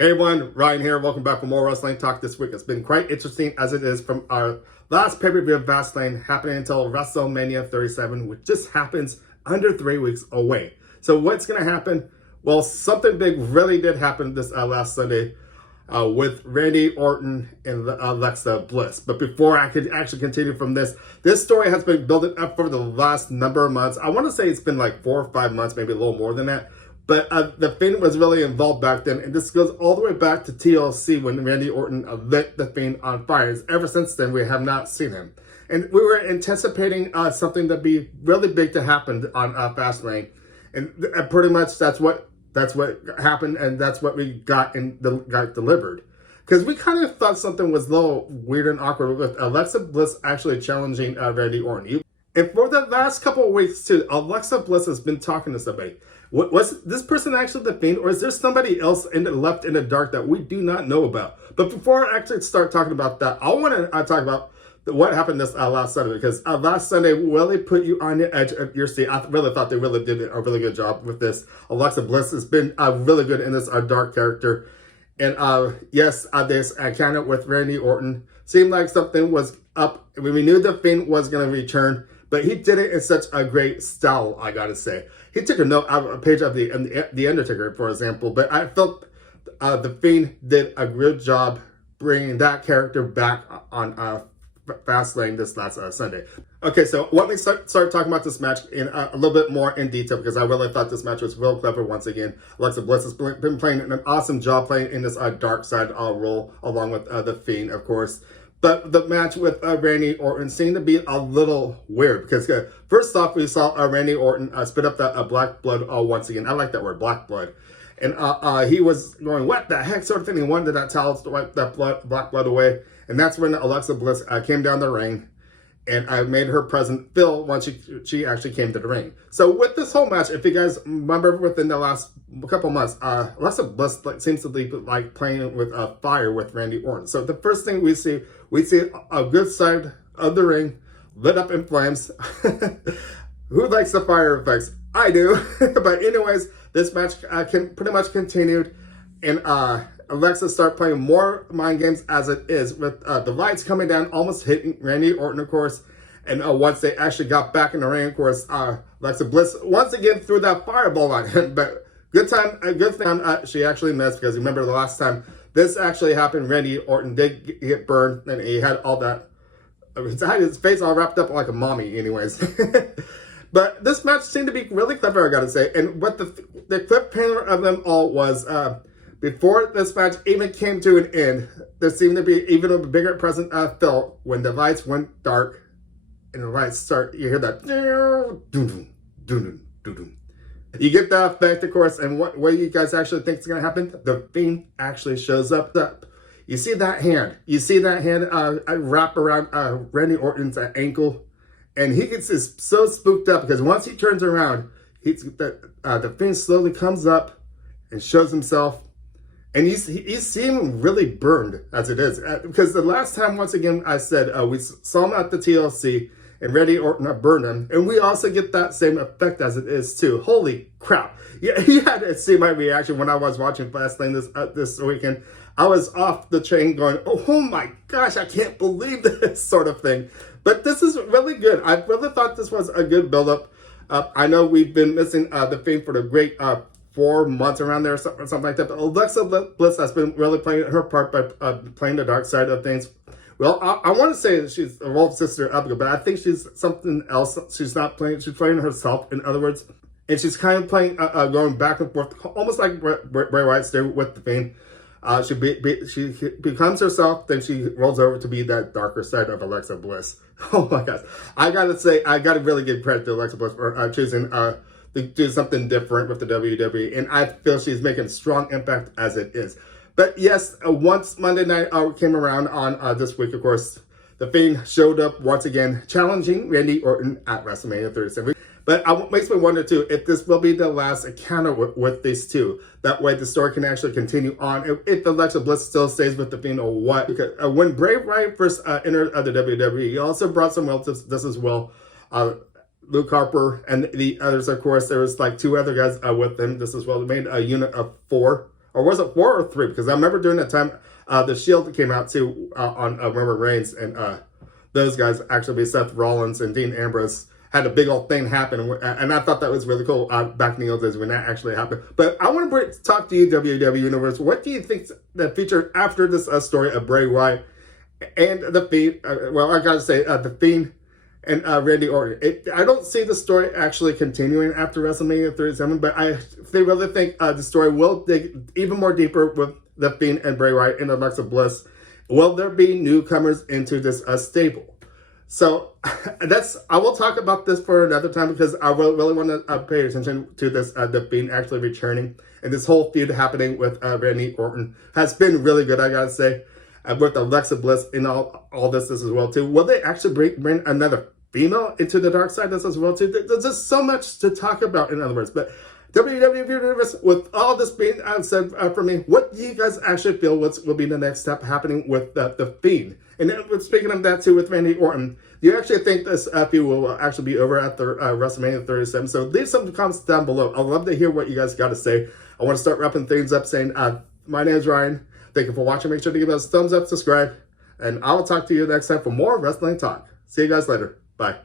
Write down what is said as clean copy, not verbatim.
Hey everyone, Ryan here. Welcome back for more wrestling talk this week. It's been quite interesting as it is from our last pay-per-view of Fastlane happening until WrestleMania 37, which just happens under 3 weeks away. So what's going to happen? Well, something big really did happen this last Sunday with Randy Orton and Alexa Bliss. But before I could actually continue from this story has been building up for the last number of months. I want to say it's been like 4 or 5 months, maybe a little more than that. But the Fiend was really involved back then, and this goes all the way back to TLC when Randy Orton lit the Fiend on fire. Ever since then, we have not seen him. And we were anticipating something to be really big to happen on Fastlane. And pretty much that's what happened, and that's what we got delivered. Because we kind of thought something was a little weird and awkward with Alexa Bliss actually challenging Randy Orton. And for the last couple of weeks, too, Alexa Bliss has been talking to somebody. Was this person actually the Fiend, or is there somebody else left in the dark that we do not know about? But before I actually start talking about that, I want to talk about what happened this last Sunday, because last Sunday really put you on the edge of your seat. I really thought they really did a really good job with this. Alexa Bliss has been really good in this dark character. And yes, this encounter with Randy Orton seemed like something was up. We knew the Fiend was going to return, but he did it in such a great style, I gotta say. He took a note out of a page of the Undertaker, for example, but I felt the Fiend did a good job bringing that character back on Fastlane this last Sunday. Okay, so let me start talking about this match in a little bit more in detail, because I really thought this match was real clever once again. Alexa Bliss has been playing an awesome job playing in this dark side role, along with the Fiend, of course. But the match with Randy Orton seemed to be a little weird, because first off, we saw Randy Orton spit up that black blood once again. I like that word, black blood. And he was going, what the heck, sort of thing. He wanted that towel to wipe that black blood away. And that's when Alexa Bliss came down the ring, and I made her presence fill once she actually came to the ring. So with this whole match, if you guys remember within the last couple months, Alexa Bliss seems to be like playing with fire with Randy Orton. So the first thing we see a good side of the ring lit up in flames. Who likes the fire effects? I do. But anyways, this match pretty much continued, and Alexa started playing more mind games as it is, with the lights coming down, almost hitting Randy Orton, of course. And once they actually got back in the ring, of course, Alexa Bliss once again threw that fireball on him. But good thing she actually missed, because remember the last time this actually happened, Randy Orton did get burned, and he had all that. He had his face all wrapped up like a mommy, anyways. But this match seemed to be really clever, I gotta say. And what the cliffhanger of them all was, before this match even came to an end, there seemed to be even a bigger presence felt when the lights went dark and the lights start. You hear that. You get that effect, of course, and what you guys actually think is going to happen? The Fiend actually shows up. You see that hand. You see that hand wrap around Randy Orton's ankle, and he gets so spooked up, because once he turns around, the Fiend slowly comes up and shows himself. And he's seeming really burned as it is. Because the last time, once again, I said we saw him at the TLC, and Randy Orton burned him. And we also get that same effect as it is, too. Holy crap. Yeah, you had to see my reaction when I was watching Fastlane this weekend. I was off the train going, oh my gosh, I can't believe this sort of thing. But this is really good. I really thought this was a good build-up. I know we've been missing the Fiend for the great 4 months around there, or something like that. But Alexa Bliss has been really playing her part by playing the dark side of things. Well, I want to say that she's a Wolf's sister, Abigail, but I think she's something else. She's not playing. She's playing herself, in other words, and she's kind of playing, going back and forth, almost like Bray Wyatt's did with the Fiend. She becomes herself, then she rolls over to be that darker side of Alexa Bliss. Oh my gosh, I gotta say, I gotta really give credit to Alexa Bliss for choosing to do something different with the WWE, and I feel she's making a strong impact as it is. But yes, once Monday night came around on this week, of course, the Fiend showed up once again, challenging Randy Orton at WrestleMania 37. But it makes me wonder, too, if this will be the last encounter with these two. That way the story can actually continue on. If Alexa Bliss still stays with the Fiend or what. Because when Bray Wyatt first entered the WWE, he also brought some relatives this as well. Luke Harper and the others, of course. There was like 2 other guys with him this as well. They made a unit of 4. or was it 4 or 3? Because I remember during that time, the Shield came out too on Roman Reigns, and those guys actually, Seth Rollins and Dean Ambrose, had a big old thing happen, and I thought that was really cool back in the old days when that actually happened. But I want to talk to you, WWE Universe. What do you think the future after this story of Bray Wyatt and the Fiend? Well, I gotta say, the Fiend and Randy Orton. I don't see the story actually continuing after WrestleMania 37, but I really think the story will dig even more deeper with the Fiend and Bray Wyatt and Alexa Bliss. Will there be newcomers into this stable? So I will talk about this for another time, because I really want to pay attention to this, the Fiend actually returning, and this whole feud happening with Randy Orton has been really good, I gotta say, with Alexa Bliss and all this as well too. Will they actually bring another female into the dark side as well too? There's just so much to talk about, in other words. But WWE Universe, with all this being said for me, what do you guys actually feel will be the next step happening with the Fiend? And then, speaking of that too, with Randy Orton, do you actually think this feud will actually be over at the WrestleMania 37? So leave some comments down below. I'd love to hear what you guys got to say. I want to start wrapping things up saying, my name is Ryan. Thank you for watching. Make sure to give us a thumbs up, subscribe, and I will talk to you next time for more wrestling talk. See you guys later. Bye.